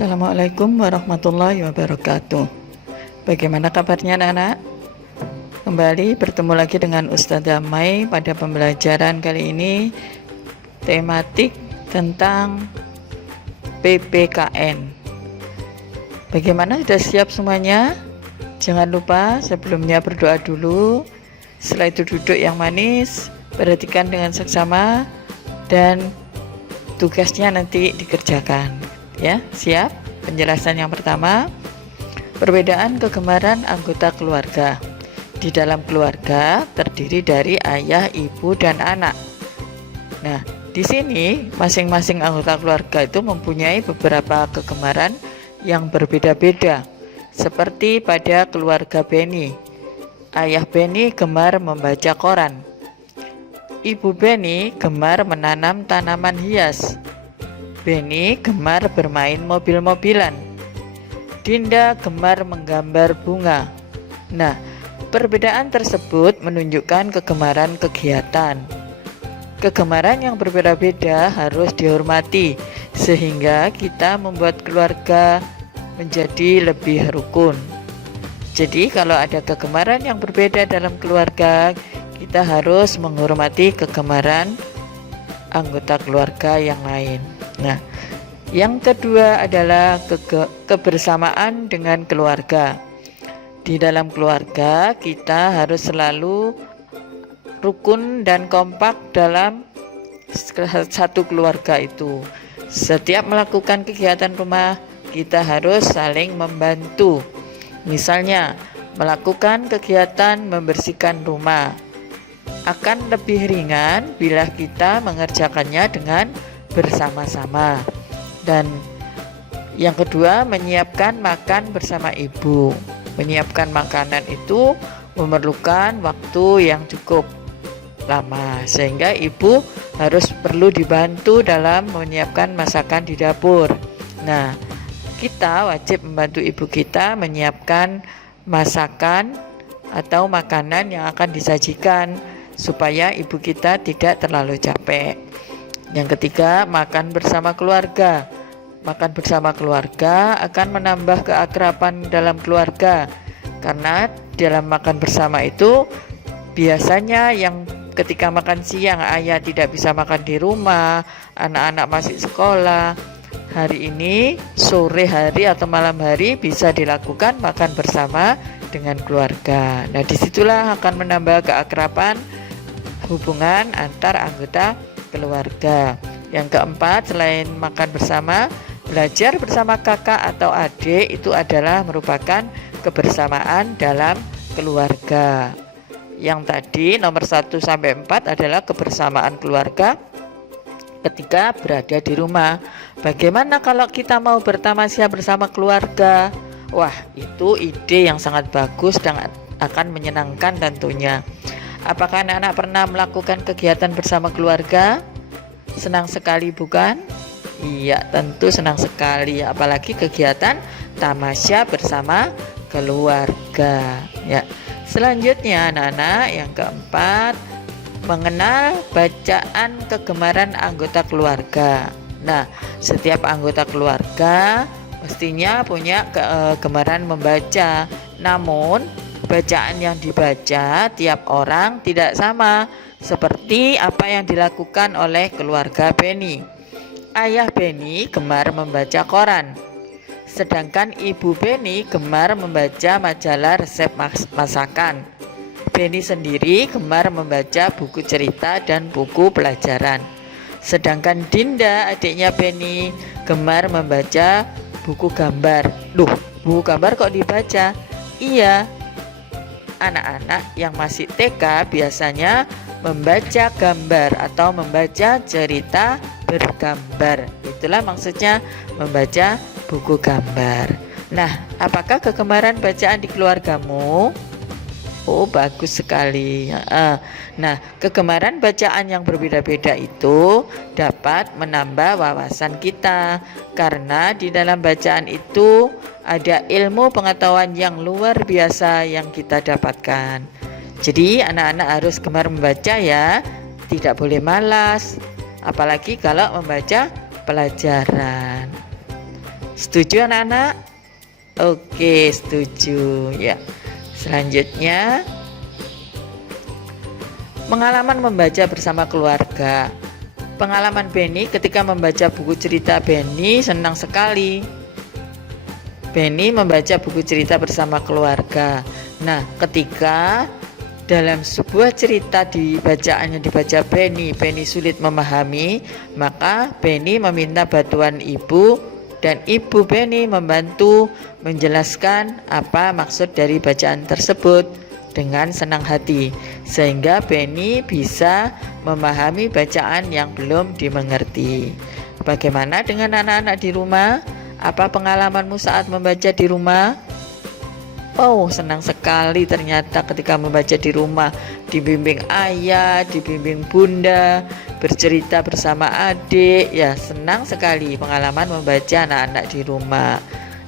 Assalamualaikum warahmatullahi wabarakatuh. Bagaimana kabarnya anak-anak? Kembali bertemu lagi dengan Ustazah Mai pada pembelajaran kali ini, tematik tentang PPKN. Bagaimana, sudah siap semuanya? Jangan lupa sebelumnya berdoa dulu. Setelah itu duduk yang manis, perhatikan dengan seksama, dan tugasnya nanti dikerjakan. Ya, siap? Penjelasan yang pertama, perbedaan kegemaran anggota keluarga. Di dalam keluarga terdiri dari ayah, ibu, dan anak. Nah, di sini masing-masing anggota keluarga itu mempunyai beberapa kegemaran yang berbeda-beda. Seperti pada keluarga Beni, ayah Beni gemar membaca koran, ibu Beni gemar menanam tanaman hias, Beni gemar bermain mobil-mobilan, Dinda gemar menggambar bunga. Nah, perbedaan tersebut menunjukkan kegemaran kegiatan. Kegemaran yang berbeda-beda harus dihormati, sehingga kita membuat keluarga menjadi lebih rukun. Jadi kalau ada kegemaran yang berbeda dalam keluarga, kita harus menghormati kegemaran anggota keluarga yang lain. Nah, yang kedua adalah kebersamaan dengan keluarga. Di dalam keluarga kita harus selalu rukun dan kompak dalam satu keluarga itu. Setiap melakukan kegiatan rumah, kita harus saling membantu. Misalnya, melakukan kegiatan membersihkan rumah akan lebih ringan bila kita mengerjakannya dengan bersama-sama. Dan yang kedua, menyiapkan makan bersama ibu. Menyiapkan makanan itu memerlukan waktu yang cukup lama, sehingga ibu perlu dibantu dalam menyiapkan masakan di dapur. Nah, kita wajib membantu ibu kita menyiapkan masakan atau makanan yang akan disajikan supaya ibu kita tidak terlalu capek. Yang ketiga, makan bersama keluarga. Makan bersama keluarga akan menambah keakraban dalam keluarga, karena dalam makan bersama itu biasanya yang ketika makan siang ayah tidak bisa makan di rumah, anak-anak masih sekolah. Hari ini sore hari atau malam hari bisa dilakukan makan bersama dengan keluarga. Nah, disitulah akan menambah keakraban hubungan antar anggota keluarga. Yang keempat, selain makan bersama, belajar bersama kakak atau adik itu adalah merupakan kebersamaan dalam keluarga. Yang tadi nomor 1 sampai 4 adalah kebersamaan keluarga ketika berada di rumah. Bagaimana kalau kita mau bertamasya bersama keluarga? Wah, itu ide yang sangat bagus dan akan menyenangkan tentunya. Apakah anak-anak pernah melakukan kegiatan bersama keluarga? Senang sekali bukan? Iya, tentu senang sekali, apalagi kegiatan tamasya bersama keluarga. Ya. Selanjutnya anak-anak, yang keempat, mengenal bacaan kegemaran anggota keluarga. Nah, setiap anggota keluarga mestinya punya kegemaran membaca. Namun, bacaan yang dibaca tiap orang tidak sama, seperti apa yang dilakukan oleh keluarga Beni. Ayah Beni gemar membaca koran, sedangkan ibu Beni gemar membaca majalah resep masakan. Beni sendiri gemar membaca buku cerita dan buku pelajaran. Sedangkan Dinda, adiknya Beni, gemar membaca buku gambar. Loh, buku gambar kok dibaca? Iya, anak-anak yang masih TK biasanya membaca gambar atau membaca cerita bergambar. Itulah maksudnya membaca buku gambar. Nah, apakah kegemaran bacaan di keluargamu? Oh, bagus sekali. Nah, kegemaran bacaan yang berbeda-beda itu dapat menambah wawasan kita, karena di dalam bacaan itu ada ilmu pengetahuan yang luar biasa yang kita dapatkan. Jadi anak-anak harus gemar membaca ya, tidak boleh malas, apalagi kalau membaca pelajaran. Setuju anak-anak? Oke, setuju ya. Selanjutnya, pengalaman membaca bersama keluarga. Pengalaman Benny ketika membaca buku cerita Benny senang sekali. Benny membaca buku cerita bersama keluarga. Nah, ketika dalam sebuah cerita dibaca Benny sulit memahami, maka Benny meminta bantuan ibu dan ibu Benny membantu menjelaskan apa maksud dari bacaan tersebut dengan senang hati, sehingga Benny bisa memahami bacaan yang belum dimengerti. Bagaimana dengan anak-anak di rumah? Apa pengalamanmu saat membaca di rumah? Oh, senang sekali ternyata ketika membaca di rumah, dibimbing ayah, dibimbing bunda, bercerita bersama adik. Ya, senang sekali pengalaman membaca anak-anak di rumah.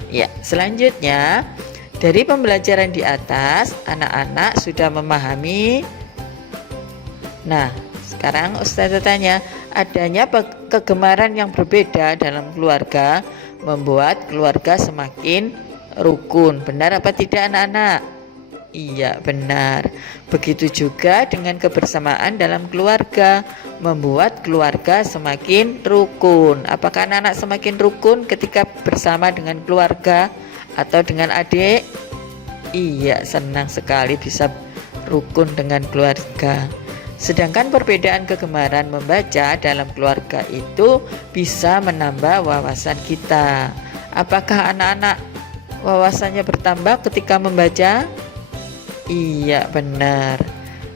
Ya, selanjutnya dari pembelajaran di atas, anak-anak sudah memahami. Nah, sekarang Ustazah tanya, adanya kegemaran yang berbeda dalam keluarga membuat keluarga semakin rukun. Benar apa tidak anak-anak? Iya, benar. Begitu juga dengan kebersamaan dalam keluarga membuat keluarga semakin rukun. Apakah anak-anak semakin rukun ketika bersama dengan keluarga atau dengan adik? Iya, senang sekali bisa rukun dengan keluarga. Sedangkan perbedaan kegemaran membaca dalam keluarga itu bisa menambah wawasan kita. Apakah anak-anak wawasannya bertambah ketika membaca? Iya, benar.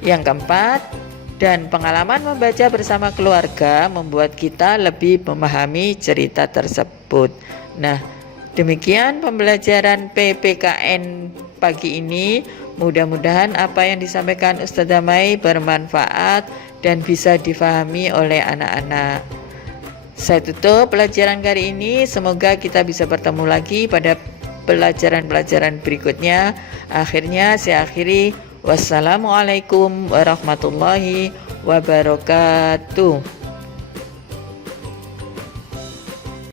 Yang keempat, dan pengalaman membaca bersama keluarga membuat kita lebih memahami cerita tersebut. Nah, demikian pembelajaran PPKN pagi ini. Mudah-mudahan apa yang disampaikan Ustazah Mai bermanfaat dan bisa difahami oleh anak-anak. Saya tutup pelajaran kali ini. Semoga kita bisa bertemu lagi pada pelajaran-pelajaran berikutnya. Akhirnya saya akhiri. Wassalamualaikum warahmatullahi wabarakatuh.